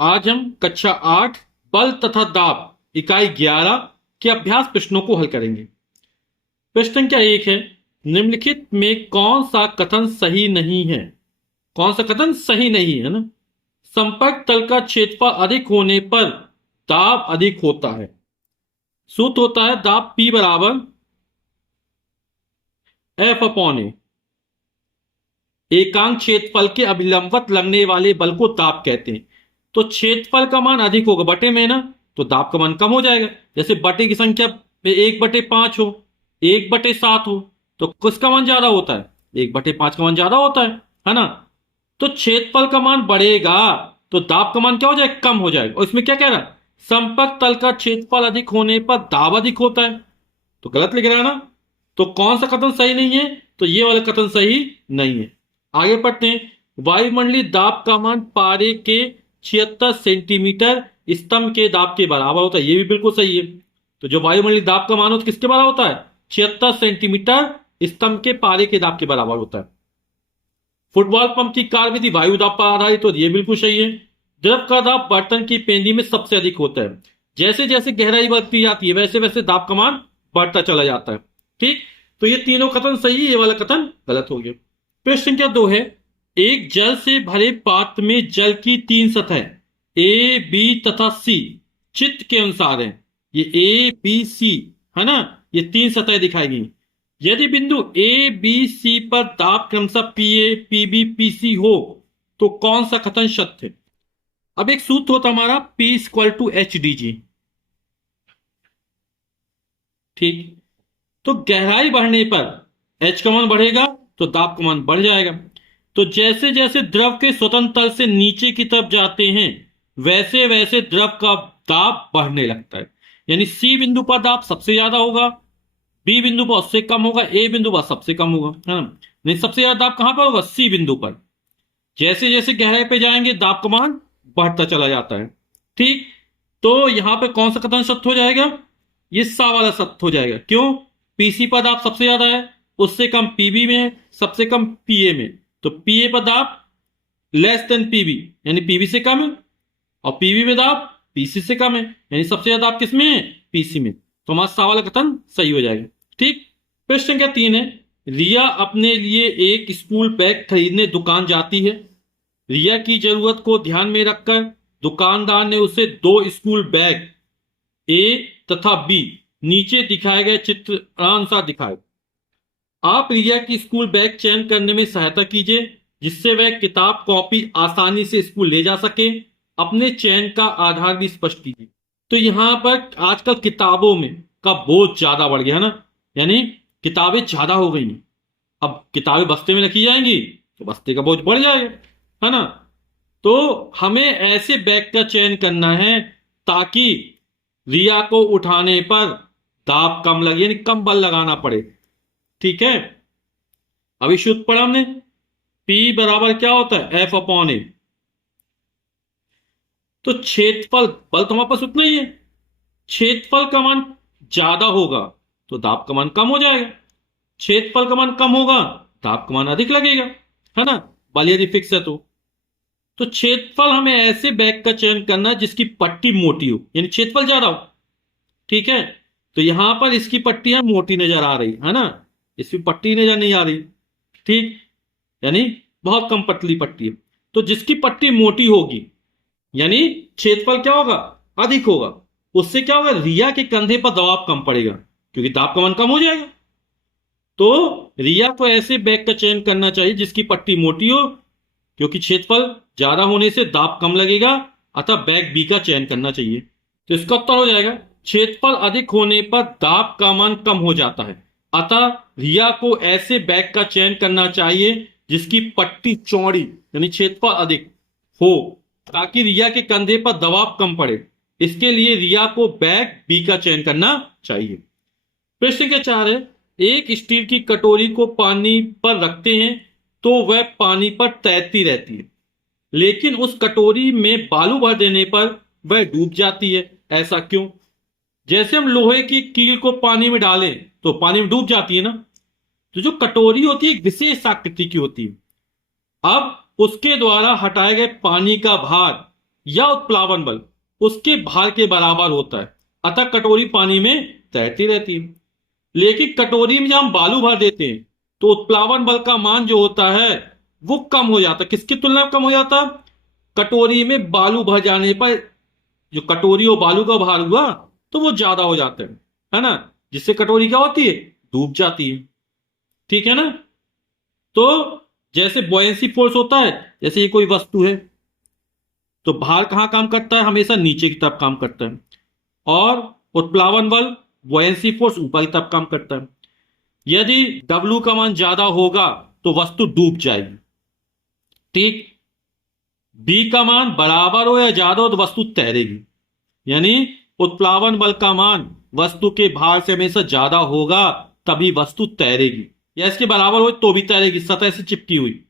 आज हम कक्षा 8 बल तथा दाब इकाई 11 के अभ्यास प्रश्नों को हल करेंगे। प्रश्न संख्या 1 है, निम्नलिखित में कौन सा कथन सही नहीं है? कौन सा कथन सही नहीं है ना? संपर्क तल का क्षेत्रफल अधिक होने पर दाब अधिक होता है। सूत्र होता है दाब P बराबर F अपॉन ए। एकांक क्षेत्रफल के अभिलंबवत लगने वाले बल को दाब कहते हैं। तो क्षेत्रफल का मान अधिक होगा बटे में ना, तो दाब का मान कम हो जाएगा। जैसे बटे की संख्या 1/5 हो, 1/7 हो, तो किसका मान ज्यादा होता है? 1/5 का मान ज्यादा होता है ना? तो क्षेत्रफल का मान बढ़ेगा तो दाब का मान क्या हो जाएगा? कम हो जाएगा। और इसमें क्या कह रहा है? संपर्क तल का क्षेत्रफल अधिक होने पर दाब अधिक होता है। तो गलत लिख रहा है ना? तो कौन सा कथन सही नहीं है? तो ये वाला कथन सही नहीं है। आगे पढ़ते हैं। वायुमंडलीय दाब का मान पारे के 76 सेंटीमीटर स्तंभ के दाब के बराबर होता है। ये भी बिल्कुल सही है। तो जो वायुमंडलीय दाब का मान होता है किसके बराबर होता है? 76 सेंटीमीटर स्तंभ के पारे के दाब के बराबर होता है। फुटबॉल पंप की कार्यविधि वायु दाब पर आधारित होती है। ये बिल्कुल सही है। द्रव का दाब बर्तन की पेंदी में सबसे अधिक होता है। जैसे जैसे गहराई बढ़ती जाती है वैसे वैसे दाब का मान बढ़ता चला जाता है। ठीक, तो ये तीनों कथन सही है, ये वाला कथन गलत हो गया। प्रश्न संख्या 2 है, एक जल से भरे पात्र में जल की 3 सतह ए बी तथा सी चित्र के अनुसार है। ये ए बी सी है ना, ये 3 सतह दिखाई गई। यदि बिंदु ए बी सी पर दाब क्रमशः P A P B P C हो तो कौन सा कथन सत्य है? अब एक सूत्र होता हमारा P = HDG। ठीक, तो गहराई बढ़ने पर H का मान बढ़ेगा तो दाब का मान बढ़ जाएगा। तो जैसे जैसे द्रव के स्वतंत्र तल से नीचे की तरफ जाते हैं वैसे वैसे द्रव का दाब बढ़ने लगता है। यानी C बिंदु पर दाब सबसे ज्यादा होगा, B बिंदु पर उससे कम होगा, A बिंदु पर सबसे कम होगा, है ना? नहीं, सबसे ज्यादा दाब कहां पर होगा? C बिंदु पर। जैसे जैसे गहराई पे जाएंगे दाब का मान बढ़ता चला जाता है। ठीक, तो यहां पे कौन सा कथन सत्य हो जाएगा? ये सा वाला सत्य हो जाएगा। क्यों? पीसी पर दाब सबसे ज्यादा है, उससे कम पीबी में है, सबसे कम पीए में। तो पीए पर दाब लेस देन पीबी यानी पीबी से कम है, और पीबी में दाब पीसी से कम है यानी सबसे ज्यादा दाब किसमें है? पीसी में। तो हमारा सा वाला कथन सही हो जाएगा। ठीक, प्रश्न संख्या 3 है, रिया अपने लिए एक स्कूल बैग खरीदने दुकान जाती है। रिया की जरूरत को ध्यान में रखकर दुकानदार ने उसे 2 स्कूल बैग ए तथा बी नीचे दिखाए गए चित्र अनुसार दिखाए। आप रिया की स्कूल बैग चयन करने में सहायता कीजिए जिससे वह किताब कॉपी आसानी से स्कूल ले जा सके। अपने चयन का आधार भी स्पष्ट कीजिए। तो यहां पर आजकल किताबों में का बोझ ज्यादा बढ़ गया है ना, यानी किताबें ज्यादा हो गई हैं। अब किताबें बस्ते में रखी जाएंगी तो बस्ते का बोझ बढ़ जाएगा, है ना? तो हमें ऐसे बैग का चयन करना है ताकि रिया को उठाने पर दाब कम लगे, यानी कम बल लगाना पड़े। ठीक है, अभी सूत्र पढ़ा हमने, P बराबर क्या होता है? F अपॉन ए। तो क्षेत्रफल, बल तो हमारे पास उतना ही है, क्षेत्रफल का मान ज्यादा होगा तो दाब का मान कम हो जाएगा, क्षेत्रफल का मान कम होगा दाब का मान अधिक लगेगा, है ना? बल यदि फिक्स है तो क्षेत्रफल हमें ऐसे बैग का चयन करना है जिसकी पट्टी मोटी हो, यानी क्षेत्रफल ज्यादा हो। ठीक है, तो यहां पर इसकी पट्टियां मोटी नजर आ रही है ना, इसकी पट्टी नजर नहीं आ रही। ठीक, यानी बहुत कम पतली पट्टी है। तो जिसकी पट्टी मोटी होगी यानी क्षेत्रफल क्या होगा? अधिक होगा। उससे क्या होगा? रिया के कंधे पर दबाव कम पड़ेगा क्योंकि दाब का मान कम हो जाएगा। तो रिया को ऐसे बैग का चयन करना चाहिए जिसकी पट्टी मोटी हो, क्योंकि क्षेत्रफल ज्यादा होने से दाब कम लगेगा, अतः बैग बी का चयन करना चाहिए। तो इसका उत्तर हो जाएगा क्षेत्रफल अधिक होने पर दाब का मान कम हो जाता है, अतः रिया को ऐसे बैग का चयन करना चाहिए जिसकी पट्टी चौड़ी यानी क्षेत्रफल अधिक हो ताकि रिया के कंधे पर दबाव कम पड़े। इसके लिए रिया को बैग बी का चयन करना चाहिए। प्रश्न संख्या 4 है, एक स्टील की कटोरी को पानी पर रखते हैं तो वह पानी पर तैरती रहती है, लेकिन उस कटोरी में बालू भर देने पर वह डूब जाती है। ऐसा क्यों? जैसे हम लोहे की कील को पानी में डालें तो पानी में डूब जाती है ना। तो जो कटोरी होती है एक विशेष आकृति की होती है। अब उसके द्वारा हटाए गए पानी का भार या उत्प्लावन बल उसके भार के बराबर होता है, अतः कटोरी पानी में तैरती रहती है। लेकिन कटोरी में जब हम बालू भर देते हैं तो उत्प्लावन बल का मान जो होता है वो कम हो जाता है। किसकी तुलना में कम हो जाता है? कटोरी में बालू भर जाने पर जो कटोरी और बालू का भार हुआ तो वो ज्यादा हो जाता है ना, जिससे कटोरी क्या होती है? डूब जाती है। ठीक है ना? तो जैसे बॉयंसी फोर्स होता है, जैसे ये कोई वस्तु है तो भार कहाँ काम करता है? हमेशा नीचे की तरफ काम करता है। और उत्प्लावन बल बॉयंसी फोर्स ऊपर की तरफ काम करता है। यदि W का मान ज्यादा होगा तो वस्तु डूब जाएगी। ठीक, B का मान बराबर हो या ज्यादा हो तो वस्तु तैरेगी। यानी उत्प्लावन बल का मान वस्तु के भार से हमेशा ज्यादा होगा तभी वस्तु तैरेगी, या इसके बराबर हो तो भी तैरेगी सतह से चिपकी हुई।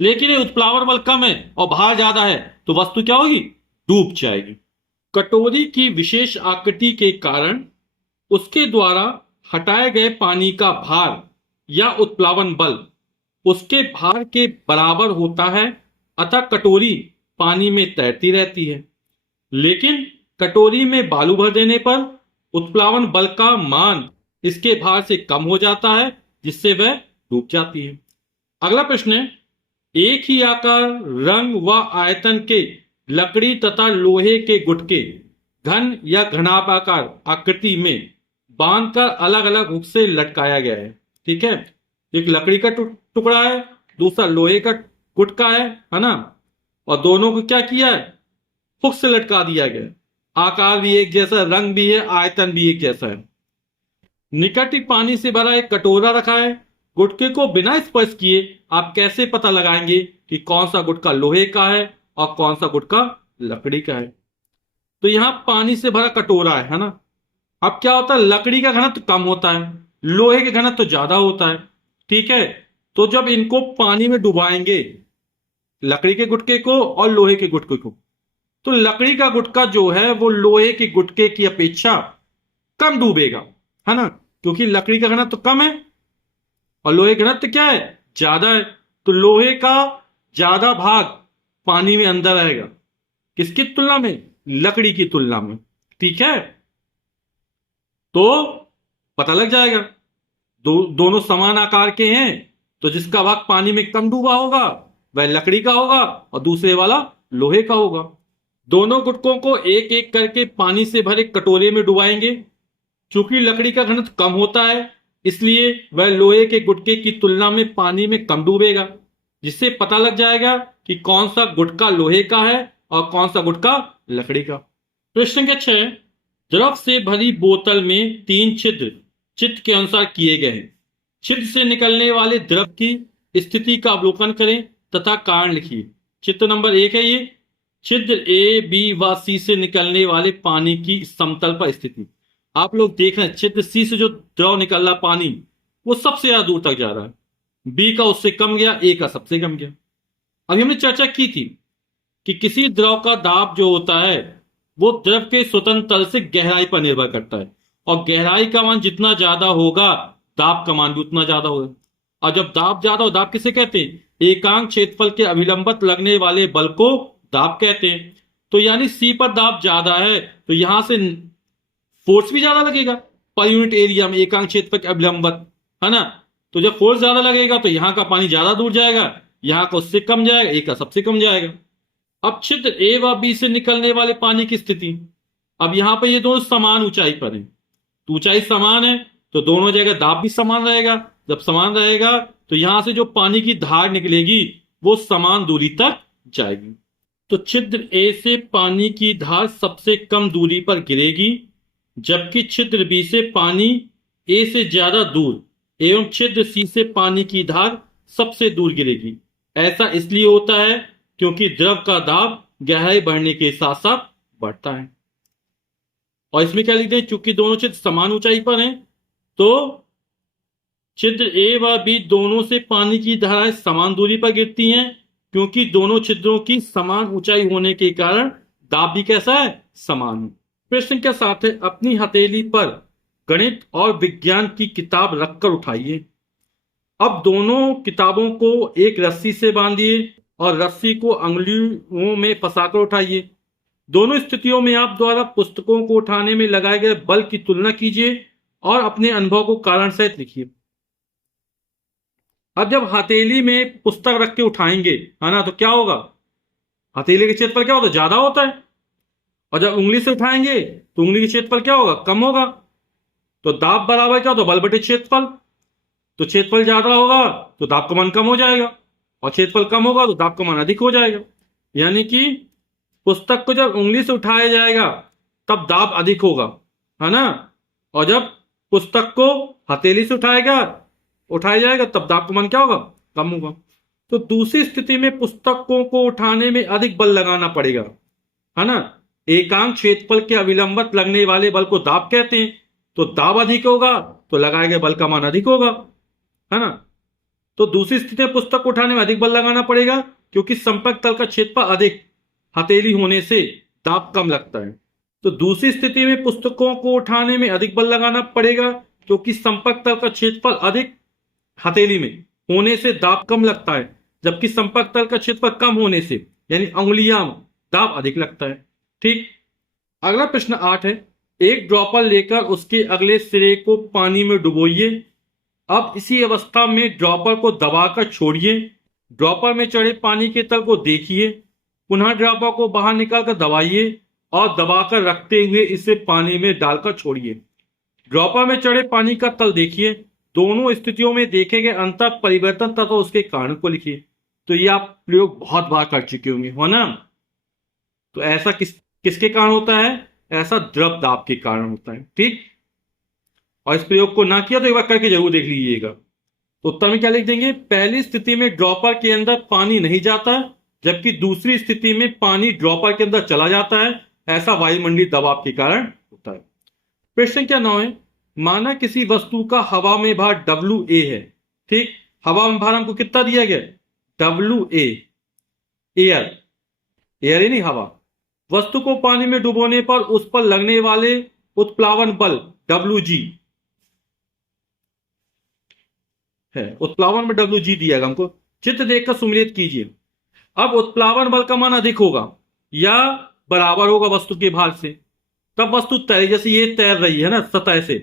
लेकिन ये उत्प्लावन बल कम है और भार ज्यादा है तो वस्तु क्या होगी? डूब जाएगी। कटोरी की विशेष आकृति के कारण उसके द्वारा हटाए गए पानी का भार या उत्प्लावन बल उसके भार के बराबर होता है, अतः कटोरी पानी में तैरती रहती है। लेकिन कटोरी में बालू भर देने पर उत्प्लावन बल का मान इसके भार से कम हो जाता है, जिससे वह डूब जाती है। अगला प्रश्न है, एक ही आकार, रंग व आयतन के लकड़ी तथा लोहे के गुटके घन या घनाभाकार आकृति में बांधकर अलग अलग हुक से लटकाया गया है। ठीक है, एक लकड़ी का टुकड़ा है, दूसरा लोहे का गुटका है ना, और दोनों को क्या किया है? हुक से लटका दिया गया। आकार भी एक जैसा, रंग भी है, आयतन भी एक जैसा है। निकट ही पानी से भरा एक कटोरा रखा है। गुटके को बिना स्पर्श किए आप कैसे पता लगाएंगे कि कौन सा गुटका लोहे का है और कौन सा गुटका लकड़ी का है? तो यहां पानी से भरा कटोरा है ना। अब क्या होता है? लकड़ी का घनत्व कम होता है, लोहे के घनत्व ज्यादा होता है। ठीक है, तो जब इनको पानी में डुबाएंगे, लकड़ी के गुटके को और लोहे के गुटके को, तो लकड़ी का गुटका जो है वो लोहे के गुटके की अपेक्षा कम डूबेगा, है ना, क्योंकि लकड़ी का घनत्व तो कम है और लोहे का घनत्व क्या है? ज्यादा है। तो लोहे का ज्यादा भाग पानी में अंदर आएगा, किसकी तुलना में? लकड़ी की तुलना में। ठीक है, तो पता लग जाएगा दोनों समान आकार के हैं, तो जिसका भाग पानी में कम डूबा होगा वह लकड़ी का होगा और दूसरे वाला लोहे का होगा। दोनों गुटकों को एक एक करके पानी से भरे कटोरे में डुबाएंगे। चूंकि लकड़ी का घनत्व कम होता है इसलिए वह लोहे के गुटके की तुलना में पानी में कम डूबेगा, जिससे पता लग जाएगा कि कौन सा गुटका लोहे का है और कौन सा गुटका लकड़ी का। प्रश्न संख्या 6, द्रव से भरी बोतल में 3 छिद्र चित्र के अनुसार किए गए हैं। छिद्र से निकलने वाले द्रव की स्थिति का अवलोकन करें तथा कारण लिखिए। चित्र नंबर 1 है ये। छिद्र ए, बी व सी से निकलने वाले पानी की समतल पर स्थिति। आप लोग देख रहे हैं छिद्र सी से जो द्रव निकल रहा पानी वो सबसे ज्यादा दूर तक जा रहा है, बी का उससे कम गया, ए का सबसे कम गया। अभी हमने चर्चा की थी कि किसी द्रव का दाब जो होता है वो द्रव के स्वतंत्र तल से गहराई पर निर्भर करता है, और गहराई का मान जितना ज्यादा होगा दाब का मान भी उतना ज्यादा होगा। और जब दाब ज्यादा हो, दाब किसे कहते हैं? एकांक क्षेत्रफल के अभिलंबत लगने वाले बल को दाब कहते हैं। तो यानी सी पर दाब ज्यादा है तो यहां से फोर्स भी ज्यादा लगेगा पर यूनिट एरिया में, एकांक क्षेत्रफल के अभिलंबत, है ना। तो जब फोर्स ज्यादा लगेगा तो यहां का पानी ज्यादा दूर जाएगा, यहां का उससे कम जाएगा, ए का सबसे कम जाएगा। अब छिद्र ए व बी से निकलने वाले पानी की स्थिति। अब यहां पर ये दोनों समान ऊंचाई पर हैं, तो ऊंचाई समान है तो दोनों जगह दाब भी समान रहेगा। जब समान रहेगा तो यहां से जो पानी की धार निकलेगी वो समान दूरी तक जाएगी। तो छिद्र ए से पानी की धार सबसे कम दूरी पर गिरेगी, जबकि छिद्र बी से पानी ए से ज्यादा दूर एवं छिद्र सी से पानी की धार सबसे दूर गिरेगी। ऐसा इसलिए होता है क्योंकि द्रव का दाब गहराई बढ़ने के साथ साथ बढ़ता है। और इसमें क्या लिखते हैं? चूंकि दोनों छिद्र समान ऊंचाई पर हैं तो छिद्र ए व बी दोनों से पानी की धाराएं समान दूरी पर गिरती हैं, क्योंकि दोनों छिद्रों की समान ऊंचाई होने के कारण दाब भी कैसा है? समान है। प्रश्न के साथ है, अपनी हथेली पर गणित और विज्ञान की किताब रखकर उठाइए। अब दोनों किताबों को एक रस्सी से बांधिए और रस्सी को अंगुलियों में फंसाकर उठाइए। दोनों स्थितियों में आप द्वारा पुस्तकों को उठाने में लगाए गए बल की तुलना कीजिए और अपने अनुभव को कारण सहित लिखिए। अब जब हथेली में पुस्तक रख के उठाएंगे, है ना, तो क्या होगा? हथेली का क्षेत्रफल क्या होता है? ज्यादा होता है। और जब उंगली से उठाएंगे तो उंगली का क्षेत्रफल क्या होगा? कम होगा। तो दाब बराबर क्या होता है? बल बटे क्षेत्रफल। तो क्षेत्रफल ज्यादा होगा तो दाब का मान कम हो जाएगा, और क्षेत्रफल कम होगा तो दाब का मान अधिक हो जाएगा। यानी कि पुस्तक को जब उंगली से उठाया जाएगा तब दाब अधिक होगा, है ना, और जब पुस्तक को हथेली से उठाया जाएगा तब दाब का मान क्या होगा? कम होगा। तो दूसरी स्थिति में पुस्तकों को उठाने में अधिक बल लगाना पड़ेगा, है ना। एकांक क्षेत्रफल के अविलंबत लगने वाले बल को दाब कहते हैं। तो दाब अधिक होगा तो लगाए गए बल का मान अधिक होगा, है ना। तो दूसरी स्थिति में पुस्तक को उठाने में अधिक बल लगाना पड़ेगा क्योंकि संपर्क तल का क्षेत्रफल अधिक हथेली होने से दाब कम लगता है। तो दूसरी स्थिति में पुस्तकों को उठाने में अधिक बल लगाना पड़ेगा क्योंकि संपर्क तल का क्षेत्रफल अधिक हथेली में होने से दाब कम लगता है, जबकि संपर्क तल का क्षेत्रफल कम होने से यानी अंगुलियां दाब अधिक लगता है। ठीक। अगला प्रश्न 8 है, एक ड्रॉपर लेकर उसके अगले सिरे को पानी में डुबोइए। अब इसी अवस्था में ड्रॉपर को दबाकर छोड़िए। ड्रॉपर में चढ़े पानी के तल को देखिए। पुनः ड्रॉपर को बाहर निकालकर दबाइए और दबाकर रखते हुए इसे पानी में डालकर छोड़िए। ड्रॉपर में चढ़े पानी का तल देखिए। दोनों स्थितियों में देखे गए अंतर परिवर्तन तथा उसके कारण को लिखिए। तो ये आप प्रयोग बहुत बार कर चुके होंगे, हो ना। तो ऐसा किसके कारण होता है? ऐसा द्रव दाब के कारण होता है। ठीक। और इस प्रयोग को ना किया तो एक बार करके जरूर देख लीजिएगा। तो उत्तर में क्या लिख देंगे? पहली स्थिति में ड्रॉपर के अंदर पानी नहीं जाता, जबकि दूसरी स्थिति में पानी ड्रॉपर के अंदर चला जाता है। ऐसा वायुमंडलीय दबाव के कारण होता है। प्रश्न क्या 9 है, माना किसी वस्तु का हवा में भार WA है। ठीक। हवा में भार हमको कितना दिया गया? WA, एयर, एयर ही नहीं हवा। वस्तु को पानी में डुबोने पर उस पर लगने वाले उत्प्लावन बल WG है। उत्प्लावन में WG दिया गया हमको। चित्र देखकर सुमेलित कीजिए। अब उत्प्लावन बल का मान अधिक होगा या बराबर होगा वस्तु के भार से, तब वस्तु तैर, जैसे ये तैर रही है ना सतह से,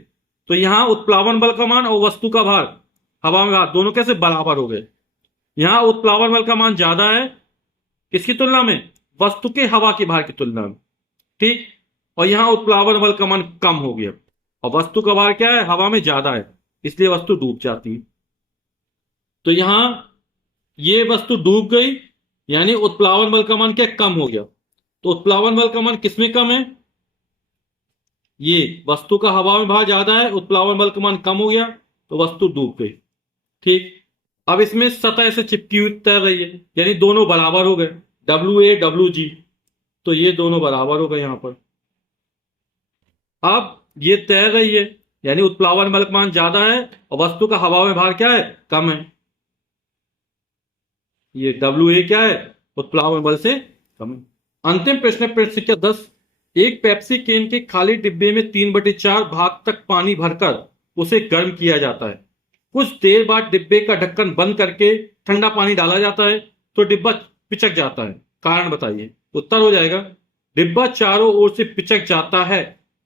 तो यहां उत्प्लावन बल का मान और वस्तु का भार, हवा में भार, दोनों कैसे बराबर हो गए। यहां उत्प्लावन बल का मान ज्यादा है किसकी तुलना में? वस्तु के हवा के भार की तुलना में। ठीक। और यहां उत्प्लावन बल का मान कम हो गया और वस्तु का भार क्या है? हवा में ज्यादा है, इसलिए वस्तु डूब जाती है। तो यहां ये वस्तु डूब गई यानी उत्प्लावन बल का मान क्या? कम हो गया। तो उत्प्लावन बल का मान किसमें कम है? ये वस्तु का हवा में भार ज्यादा है, उत्प्लावन बल का मान कम हो गया तो वस्तु डूब गई। ठीक। अब इसमें सतह से चिपकी हुई तैर रही है यानी दोनों बराबर हो गए, WA WG, तो ये दोनों बराबर हो गए यहां पर। अब ये तैर रही है यानी उत्प्लावन बल का मान ज्यादा है और वस्तु का हवा में भार क्या है? कम है। ये WA क्या है? उत्प्लावन बल से कम है। अंतिम प्रश्न संख्या 10, एक पेप्सी कैन के खाली डिब्बे में 3/4 भाग तक पानी भरकर उसे गर्म किया जाता है। कुछ देर बाद डिब्बे का ढक्कन बंद करके ठंडा पानी डाला जाता है तो डिब्बा पिचक जाता है। कारण बताइए। उत्तर हो जाएगा, डिब्बा चारों ओर से पिचक जाता है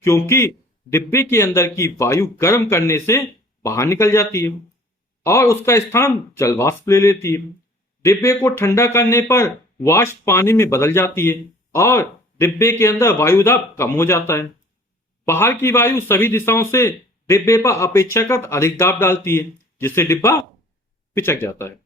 क्योंकि डिब्बे के अंदर की वायु गर्म करने से बाहर निकल जाती है और उसका स्थान जल वाष्प ले लेती है। डिब्बे को ठंडा करने पर वाष्प पानी में बदल जाती है और डिब्बे के अंदर वायु दाब कम हो जाता है। बाहर की वायु सभी दिशाओं से डिब्बे पर अपेक्षाकृत अधिक दाब डालती है जिससे डिब्बा पिचक जाता है।